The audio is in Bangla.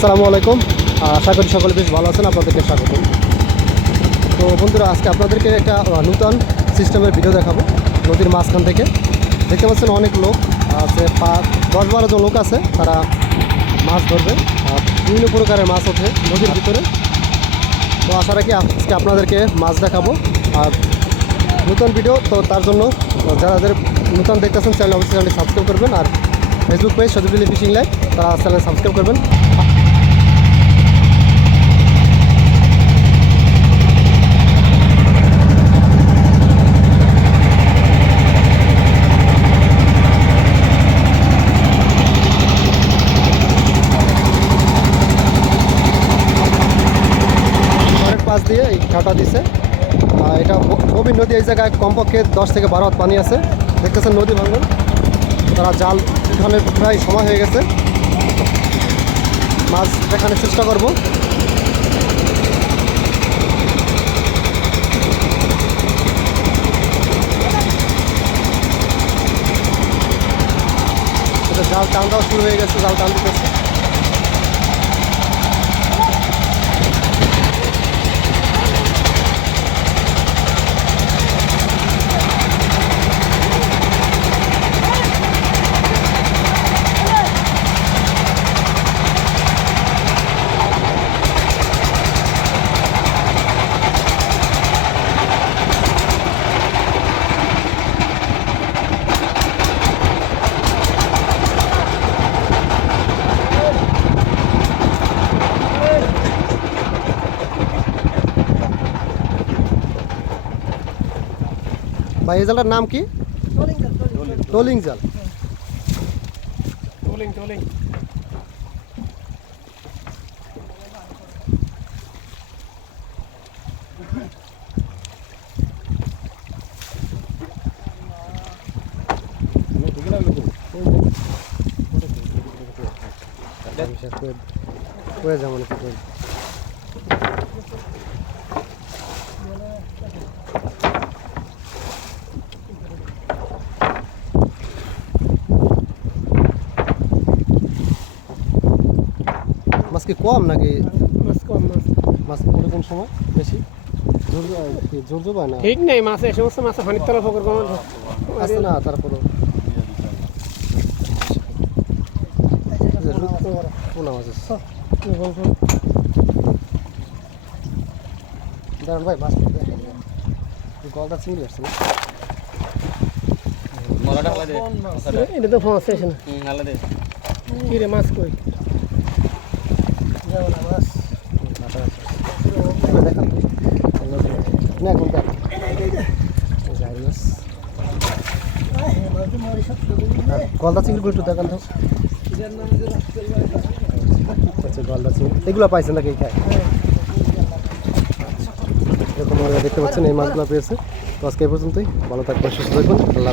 আসসালামু আলাইকুম। আশা করি সকলে বেশ ভালো আছেন, আপনাদেরকে স্বাগত। তো বন্ধুরা, আজকে আপনাদেরকে একটা নূতন সিস্টেমের ভিডিও দেখাবো নদীর মাঝখান থেকে। দেখতে পাচ্ছেন অনেক লোক আছে পাঁচ, দশ বারো জন লোক আছে, তারা মাছ ধরবে। আর বিভিন্ন প্রকারের মাছ ওঠে নদীর ভিতরে। তো আশা রাখি আজকে আপনাদেরকে মাছ দেখাবো। আর নতুন ভিডিও তো তার জন্য যারা যাদের নতুন দেখতেছেন চ্যানেল অবশ্যই চ্যানেলটি সাবস্ক্রাইব করবেন। আর ফেসবুক পেজ সদুবিলি ফিশিং লাইভ তারা চ্যানেল সাবস্ক্রাইব করবেন। কাটা দিছে। এটা গভীর নদী এই জায়গায় কমপক্ষে দশ থেকে বারো হাত পানি আছে। দেখতেছেন নদী ভাঙন। তারা জাল উঠানোর প্রায় সময় হয়ে গেছে। মাছ দেখানোর চেষ্টা করব। জাল টান দেওয়া শুরু হয়ে গেছে, জাল টান দিতেছে ভাই এই জালটার নাম কি? টোলিং জাল। টোলিং হয়ে যাব নাকি কই? মাছ কি কম নাকি? মাছ কম মাছ মাছ পরে কোন সময়? বেশি? জোর কি জোর জোর হয় না? ঠিক নেই মাছ এই সমস্ত মাছ পানির তলা ফকর কম। আছে না তারপরে পোনা মাছ আছে। দাঁড়ান ভাই মাছ গলদা চিংড়ি আসছে না? এটা তো ফাঁস আছে না। কি রে মাছ কই দেখান না কোনটা জাইরি মাছ গলদা একটু আচ্ছা গলদা চিংড়ি। নাকি? খায় এরকম দেখতে পাচ্ছেন, এই মাছগুলো পেয়েছে। তো আজকে পর্যন্তই। ভালো থাকবেন, সুস্থ থাকবেন। আল্লাহ।